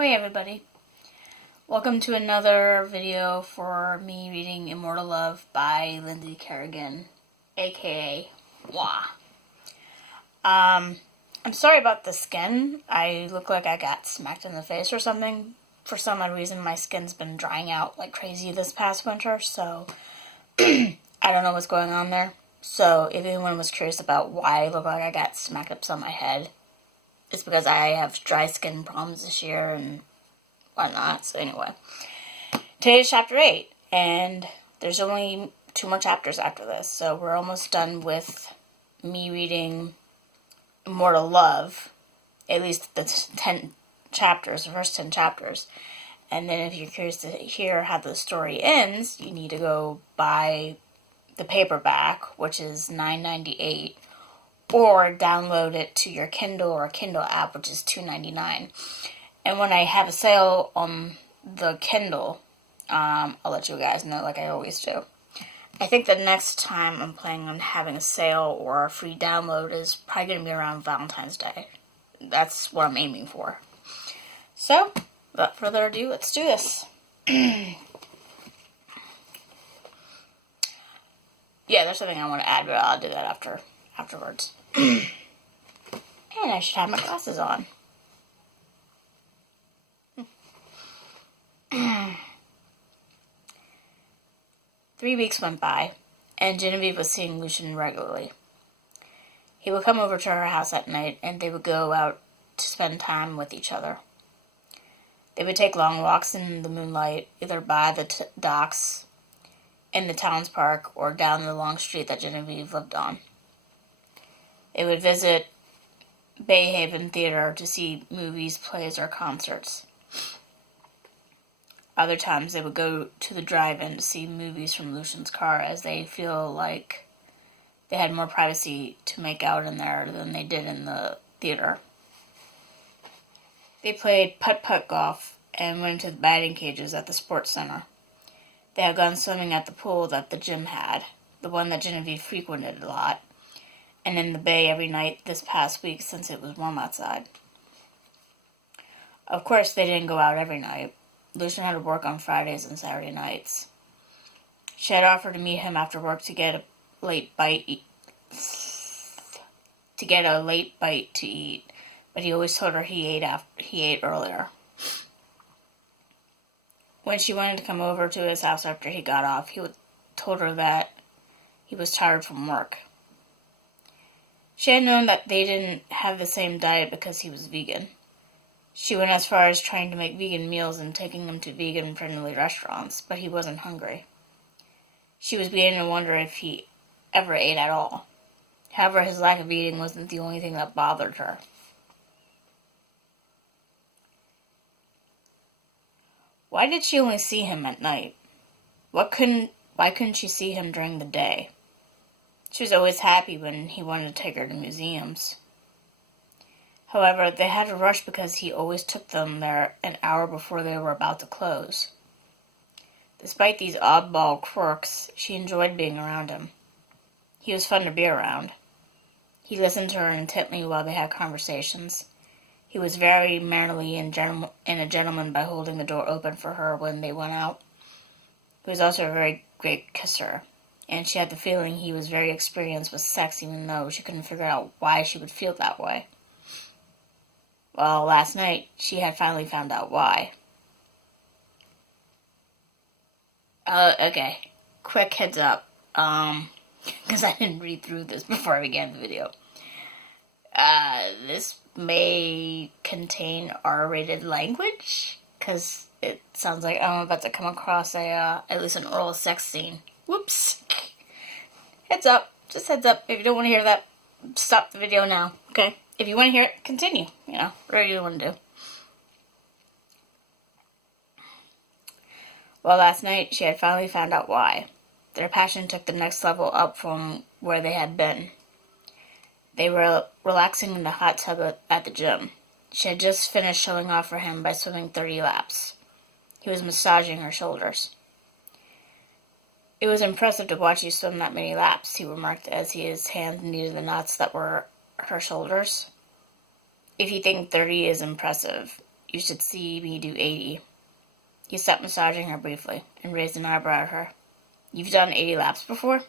Hey everybody, welcome to another video for me reading Immortal Love by Lynnsey Carrigan, aka Wah. I'm sorry about the skin. I look like I got smacked in the face or something. For some odd reason my skin's been drying out like crazy this past winter, so I don't know what's going on there. So if anyone was curious about why I look like I got smacked upside my head, it's because I have dry skin problems this year and whatnot. So anyway, today's chapter 8, and there's only 2 more chapters after this, so we're almost done with me reading Immortal Love, at least the 10 chapters, the first 10 chapters. And then if you're curious to hear how the story ends, you need to go buy the paperback, which is $9.98. Or download it to your Kindle or Kindle app, which is $2.99. And when I have a sale on the Kindle, I'll let you guys know like I always do. I think the next time I'm planning on having a sale or a free download is probably going to be around Valentine's Day. That's what I'm aiming for. So, without further ado, let's do this. Yeah, there's something I want to add, but I'll do that afterwards. And I should have my glasses on. 3 weeks went by, and Genevieve was seeing Lucian regularly. He would come over to her house at night, and they would go out to spend time with each other. They would take long walks in the moonlight, either by the docks, in the town's park, or down the long street that Genevieve lived on. They would visit Bayhaven Theater to see movies, plays, or concerts. Other times they would go to the drive-in to see movies from Lucian's car, as they feel like they had more privacy to make out in there than they did in the theater. They played putt-putt golf and went to the batting cages at the sports center. They had gone swimming at the pool that the gym had, the one that Genevieve frequented a lot, and in the bay every night this past week since it was warm outside. Of course, they didn't go out every night. Lucian had to work on Fridays and Saturday nights. She had offered to meet him after work to get a late bite to eat, but he always told her he ate earlier. When she wanted to come over to his house after he got off, he told her that he was tired from work. She had known that they didn't have the same diet because he was vegan. She went as far as trying to make vegan meals and taking him to vegan-friendly restaurants, but he wasn't hungry. She was beginning to wonder if he ever ate at all. However, his lack of eating wasn't the only thing that bothered her. Why did she only see him at night? Why couldn't she see him during the day? She was always happy when he wanted to take her to museums. However, they had to rush because he always took them there an hour before they were about to close. Despite these oddball quirks, she enjoyed being around him. He was fun to be around. He listened to her intently while they had conversations. He was very mannerly and a gentleman by holding the door open for her when they went out. He was also a very great kisser, and she had the feeling he was very experienced with sex, even though she couldn't figure out why she would feel that way. Well, last night, she had finally found out why. Okay. Quick heads up, because I didn't read through this before I began the video. This may contain R-rated language, because it sounds like I'm about to come across at least an oral sex scene. Whoops. Heads up. Just heads up. If you don't want to hear that, stop the video now, okay? If you want to hear it, continue. Whatever you want to do. Well, last night, she had finally found out why. Their passion took the next level up from where they had been. They were relaxing in the hot tub at the gym. She had just finished showing off for him by swimming 30 laps. He was massaging her shoulders. "It was impressive to watch you swim that many laps," he remarked as his hands kneaded the knots that were her shoulders. "If you think 30 is impressive, you should see me do 80. He stopped massaging her briefly and raised an eyebrow at her. You've done 80 laps before?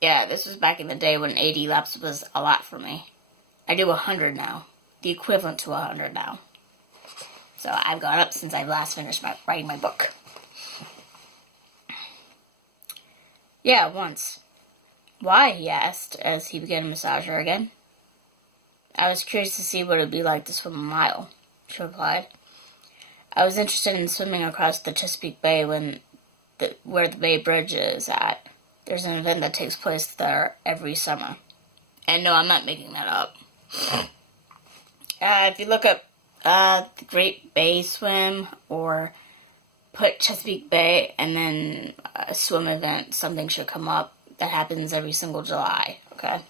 Yeah, this was back in the day when 80 laps was a lot for me. I do 100 now. The equivalent to 100 now. So I've gone up since I last finished writing my book. Yeah, once. Why? He asked as he began to massage her again. I was curious to see what it would be like to swim a mile, she replied. I was interested in swimming across the Chesapeake Bay where the Bay Bridge is at. There's an event that takes place there every summer. And no, I'm not making that up. If you look up the Great Bay Swim or put Chesapeake Bay and then a swim event, something should come up that happens every single July, okay?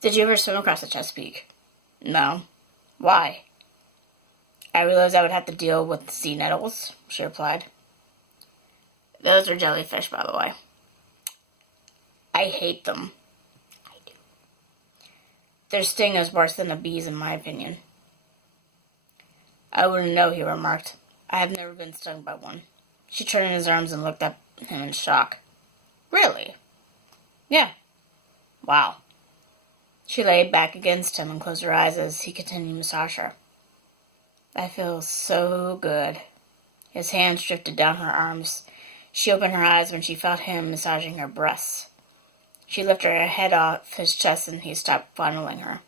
Did you ever swim across the Chesapeake? No. Why? I realized I would have to deal with sea nettles, she replied. Those are jellyfish, by the way. I hate them. I do. Their sting is worse than a bee's, in my opinion. I wouldn't know, he remarked. I have never been stung by one. She turned in his arms and looked at him in shock. Really? Yeah. Wow. She lay back against him and closed her eyes as he continued to massage her. That feels so good. His hands drifted down her arms. She opened her eyes when she felt him massaging her breasts. She lifted her head off his chest and he stopped fondling her.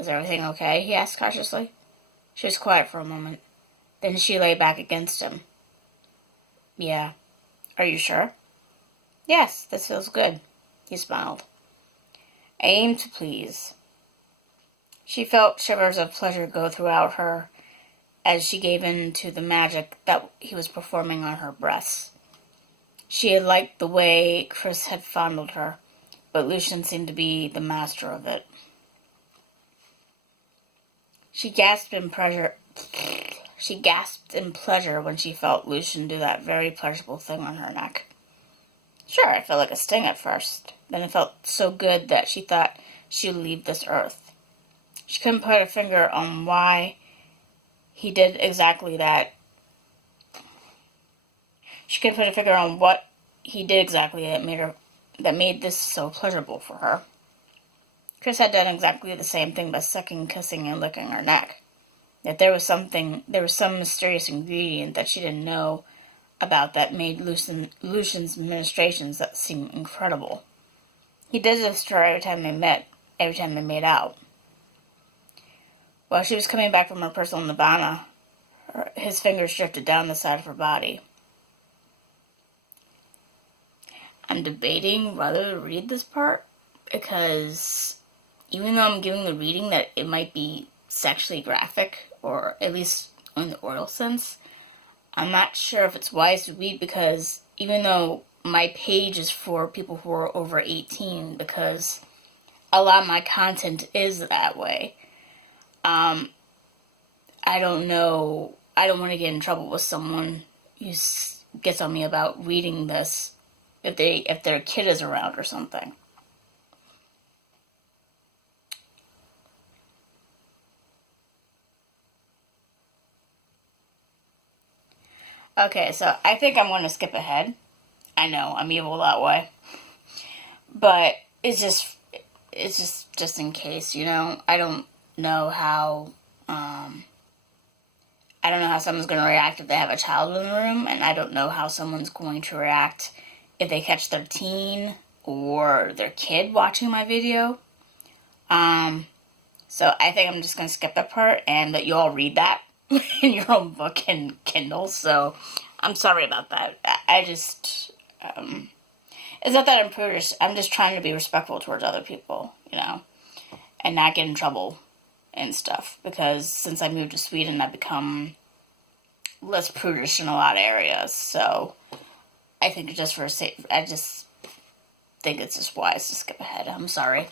Is everything okay? He asked cautiously. She was quiet for a moment. Then she lay back against him. Yeah. Are you sure? Yes, this feels good. He smiled. I aim to please. She felt shivers of pleasure go throughout her as she gave in to the magic that he was performing on her breasts. She had liked the way Chris had fondled her, but Lucian seemed to be the master of it. She gasped in pleasure when she felt Lucian do that very pleasurable thing on her neck. Sure, it felt like a sting at first. Then it felt so good that she thought she would leave this earth. She couldn't put a finger on why he did exactly that. She couldn't put a finger on what he did exactly that made this so pleasurable for her. Chris had done exactly the same thing by sucking, kissing, and licking her neck. Yet there was some mysterious ingredient that she didn't know about that made Lucian's ministrations that seem incredible. He did this to her every time they made out. While she was coming back from her personal nirvana, his fingers drifted down the side of her body. I'm debating whether to read this part, because even though I'm giving the reading that it might be sexually graphic, or at least in the oral sense, I'm not sure if it's wise to read, because even though my page is for people who are over 18, because a lot of my content is that way, I don't know, I don't want to get in trouble with someone who gets on me about reading this if their kid is around or something. Okay, so I think I'm going to skip ahead. I know, I'm evil that way. But it's just in case, you know? I don't know how someone's going to react if they have a child in the room, and I don't know how someone's going to react if they catch their teen or their kid watching my video. So I think I'm just going to skip that part and let you all read that in your own book and Kindle. So I'm sorry about that. I just, it's not that I'm prudish. I'm just trying to be respectful towards other people, you know, and not get in trouble and stuff. Because since I moved to Sweden, I've become less prudish in a lot of areas. So I think I just think it's just wise to skip ahead. I'm sorry.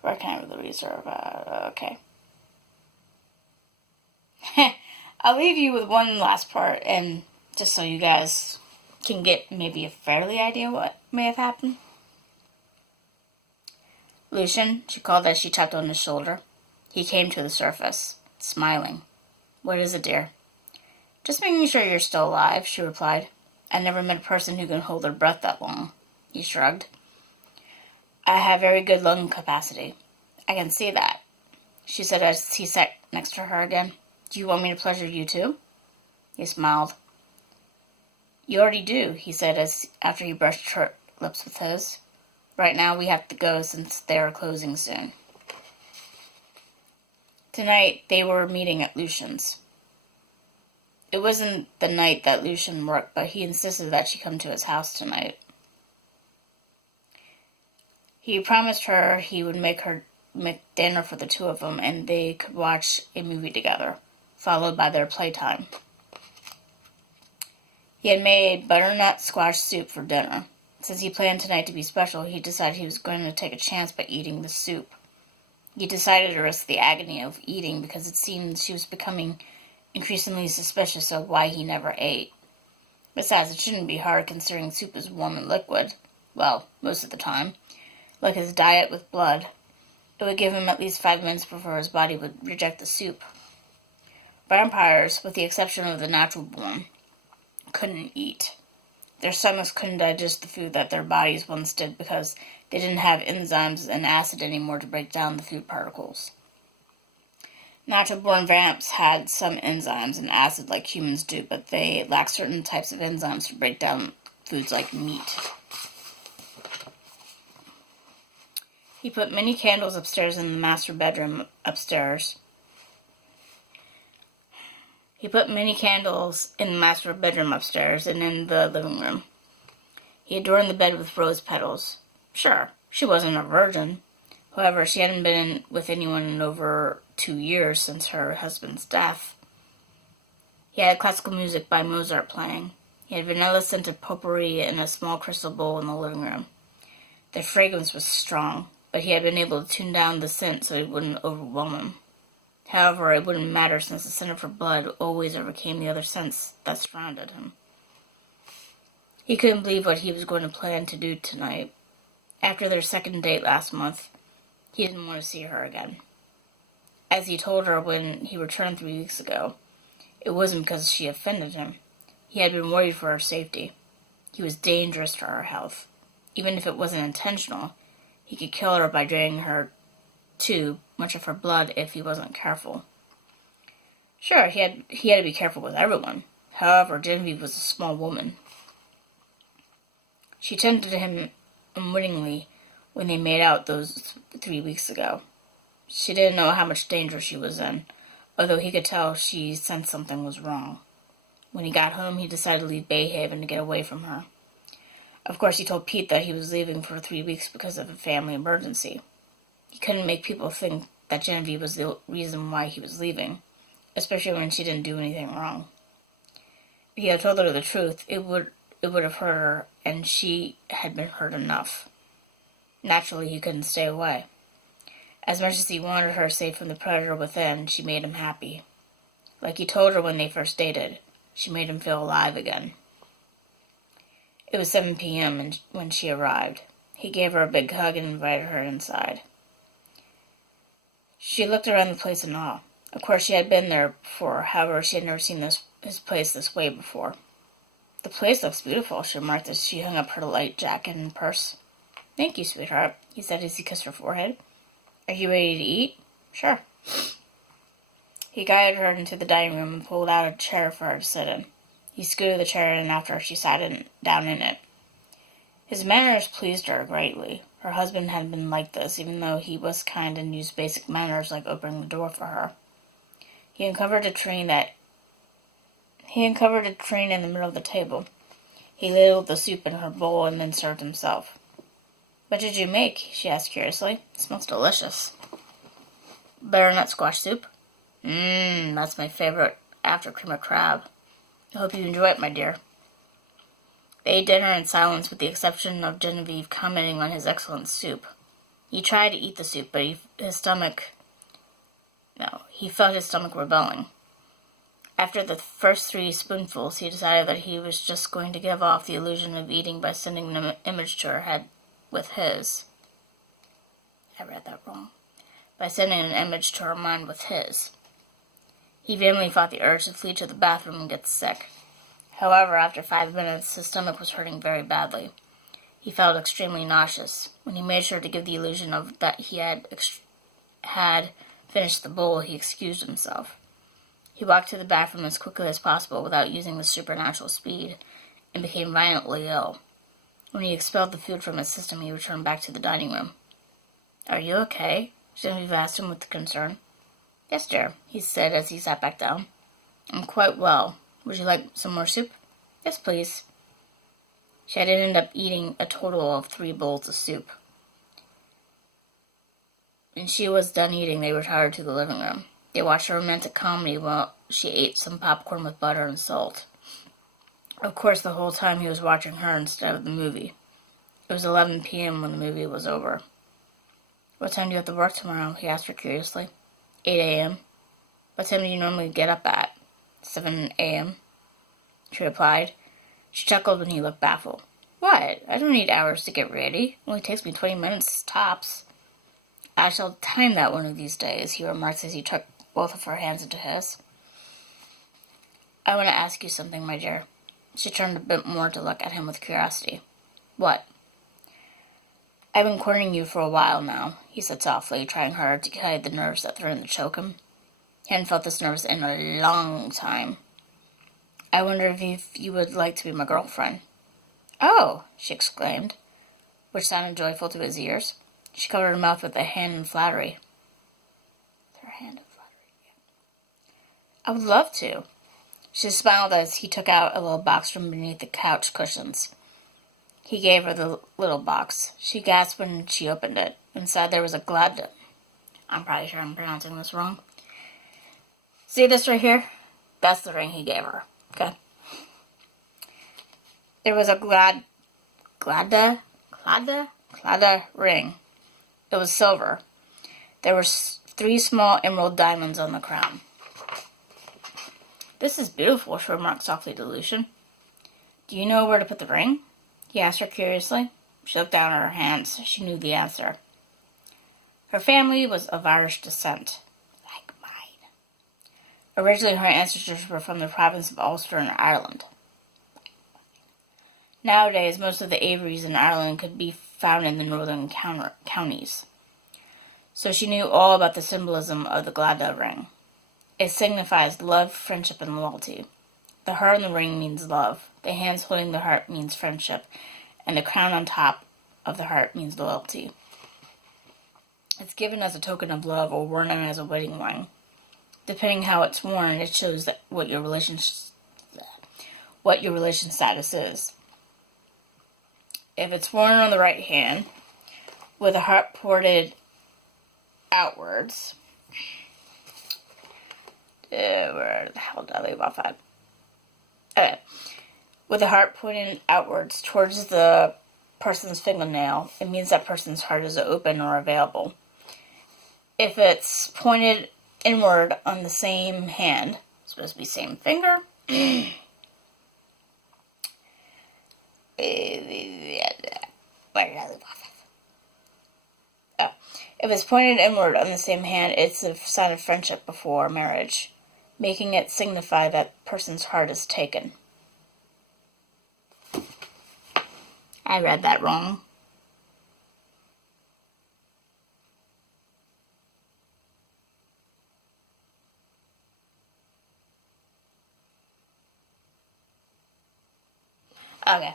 Where can I really reserve? Okay. I'll leave you with one last part, and just so you guys can get maybe a fairly idea what may have happened. Lucian, she called as she tapped on his shoulder. He came to the surface, smiling. What is it, dear? Just making sure you're still alive, she replied. I never met a person who can hold their breath that long. He shrugged. I have very good lung capacity. I can see that, she said as he sat next to her again. Do you want me to pleasure you too? He smiled. You already do, he said after he brushed her lips with his. Right now we have to go since they are closing soon. Tonight they were meeting at Lucian's. It wasn't the night that Lucian worked, but he insisted that she come to his house tonight. He promised her he would make dinner for the two of them, and they could watch a movie together, followed by their playtime. He had made butternut squash soup for dinner. Since he planned tonight to be special, he decided he was going to take a chance by eating the soup. He decided to risk the agony of eating because it seemed she was becoming increasingly suspicious of why he never ate. Besides, it shouldn't be hard considering soup is warm and liquid. Well, most of the time. Like his diet with blood. It would give him at least 5 minutes before his body would reject the soup. Vampires, with the exception of the natural born, couldn't eat. Their stomachs couldn't digest the food that their bodies once did because they didn't have enzymes and acid anymore to break down the food particles. Natural-born vamps had some enzymes and acid like humans do, but they lacked certain types of enzymes to break down foods like meat. He put many candles upstairs in the master bedroom upstairs. and in the living room. He adorned the bed with rose petals. Sure, she wasn't a virgin. However, she hadn't been with anyone in over 2 years since her husband's death. He had classical music by Mozart playing. He had vanilla-scented potpourri in a small crystal bowl in the living room. The fragrance was strong, but he had been able to tune down the scent so it wouldn't overwhelm him. However, it wouldn't matter since the scent of her blood always overcame the other scents that surrounded him. He couldn't believe what he was going to plan to do tonight. After their second date last month, he didn't want to see her again. As he told her when he returned 3 weeks ago, it wasn't because she offended him. He had been worried for her safety. He was dangerous to her health. Even if it wasn't intentional, he could kill her by draining her too much of her blood if he wasn't careful. Sure, he had to be careful with everyone. However, Genevieve was a small woman. She tempted him unwittingly when they made out those 3 weeks ago. She didn't know how much danger she was in, although he could tell she sensed something was wrong. When he got home, he decided to leave Bayhaven to get away from her. Of course, he told Pete that he was leaving for 3 weeks because of a family emergency. He couldn't make people think that Genevieve was the reason why he was leaving, especially when she didn't do anything wrong. If he had told her the truth, it would have hurt her, and she had been hurt enough. Naturally, he couldn't stay away. As much as he wanted her safe from the predator within, she made him happy. Like he told her when they first dated, she made him feel alive again. It was 7 p.m. when she arrived. He gave her a big hug and invited her inside. She looked around the place in awe. Of course, she had been there before. However, she had never seen his place this way before. The place looks beautiful, she remarked as she hung up her light jacket and purse. Thank you, sweetheart, he said as he kissed her forehead. Are you ready to eat? Sure. He guided her into the dining room and pulled out a chair for her to sit in. He scooted the chair in after she sat down in it. His manners pleased her greatly. Her husband had been like this, even though he was kind and used basic manners like opening the door for her. He uncovered a train in the middle of the table. He ladled the soup in her bowl and then served himself. What did you make? She asked curiously. It smells delicious. Butternut squash soup? That's my favorite after cream of crab. I hope you enjoy it, my dear. They ate dinner in silence with the exception of Genevieve commenting on his excellent soup. He tried to eat the soup, but he felt his stomach rebelling. After the first 3 spoonfuls, he decided that he was just going to give off the illusion of eating by sending an image to her head with his. I read that wrong. By sending an image to her mind with his. He vehemently fought the urge to flee to the bathroom and get sick. However, after 5 minutes, his stomach was hurting very badly. He felt extremely nauseous. When he made sure to give the illusion of that he had finished the bowl, he excused himself. He walked to the bathroom as quickly as possible without using the supernatural speed, and became violently ill. When he expelled the food from his system, he returned back to the dining room. "Are you okay?" Genevieve asked him with concern. "Yes, dear," he said as he sat back down. "I'm quite well. Would you like some more soup?" "Yes, please." She had ended up eating a total of 3 bowls of soup. When she was done eating, they retired to the living room. They watched a romantic comedy while she ate some popcorn with butter and salt. Of course, the whole time he was watching her instead of the movie. It was 11 p.m. when the movie was over. "What time do you have to work tomorrow?" he asked her curiously. 8 a.m. "What time do you normally get up at?" 7 a.m. she replied. She chuckled when he looked baffled. "What? I don't need hours to get ready. It only takes me 20 minutes tops." "I shall time that one of these days," he remarked as he took both of her hands into his. "I want to ask you something, my dear." She turned a bit more to look at him with curiosity. "What?" "I've been courting you for a while now," he said softly, trying hard to hide the nerves that threatened to choke him. He hadn't felt this nervous in a long time. "I wonder if you would like to be my girlfriend." "Oh!" she exclaimed, which sounded joyful to his ears. She covered her mouth with a hand in flattery. "I would love to." She smiled as he took out a little box from beneath the couch cushions. He gave her the little box. She gasped when she opened it. Inside there was a glad... I'm probably sure I'm pronouncing this wrong. See this right here? That's the ring he gave her. Okay. There was a glada ring. It was silver. There were 3 small emerald diamonds on the crown. "This is beautiful," she remarked softly to Lucian. "Do you know where to put the ring?" he asked her curiously. She looked down at her hands. She knew the answer. Her family was of Irish descent, like mine. Originally, her ancestors were from the province of Ulster in Ireland. Nowadays, most of the aviaries in Ireland could be found in the northern counties. So she knew all about the symbolism of the glada ring. It signifies love, friendship, and loyalty. The heart on the ring means love. The hands holding the heart means friendship. And the crown on top of the heart means loyalty. It's given as a token of love or worn as a wedding ring. Depending how it's worn, it shows that what your relation status is. If it's worn on the right hand, with a heart pointed outwards, where the hell did I leave off at? Okay. With the heart pointed outwards towards the person's fingernail, it means that person's heart is open or available. If it's pointed inward on the same hand, it's supposed to be same finger. Where did I leave off at? Oh. If it's pointed inward on the same hand, it's a sign of friendship before marriage, making it signify that person's heart is taken. I read that wrong. Okay.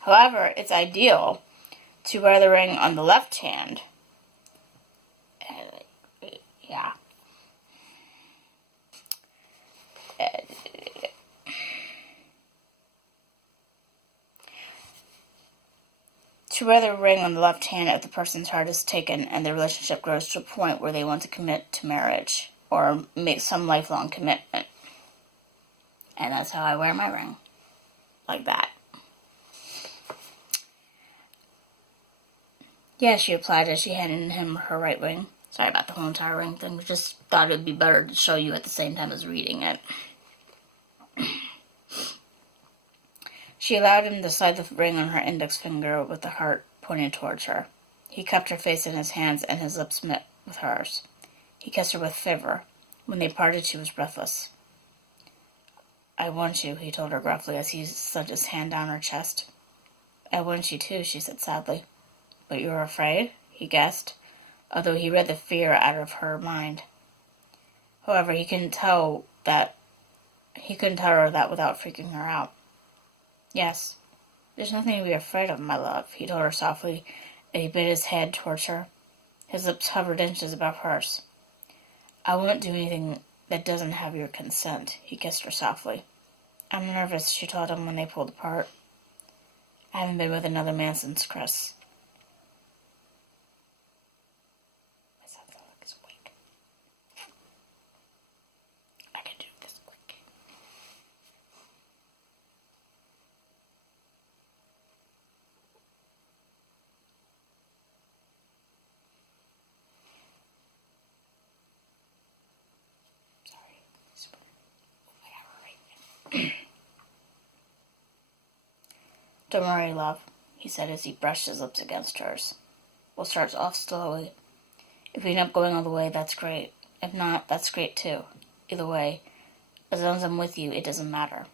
However, it's ideal to wear the ring on the left hand. Yeah. To wear the ring on the left hand if the person's heart is taken and the relationship grows to a point where they want to commit to marriage or make some lifelong commitment. And that's how I wear my ring. Like that. Yeah, she replied as she handed him her right ring. Sorry about the whole entire ring thing. Just thought it would be better to show you at the same time as reading it. She allowed him to slide the ring on her index finger with the heart pointed towards her. He cupped her face in his hands and his lips met with hers. He kissed her with fervor. When they parted, she was breathless. I want you, he told her gruffly as he slid his hand down her chest. I want you too, she said sadly. But you're afraid? He guessed, although he read the fear out of her mind. However, he couldn't tell her that without freaking her out. Yes, there's nothing to be afraid of, my love, he told her softly, and he bent his head towards her. His lips hovered inches above hers. I won't do anything that doesn't have your consent, he kissed her softly. I'm nervous, she told him when they pulled apart. I haven't been with another man since Chris. My son's is awake. I can do this quick. Don't worry, love, he said as he brushed his lips against hers. We'll start off slowly. If we end up going all the way, that's great. If not, that's great too. Either way, as long as I'm with you, it doesn't matter.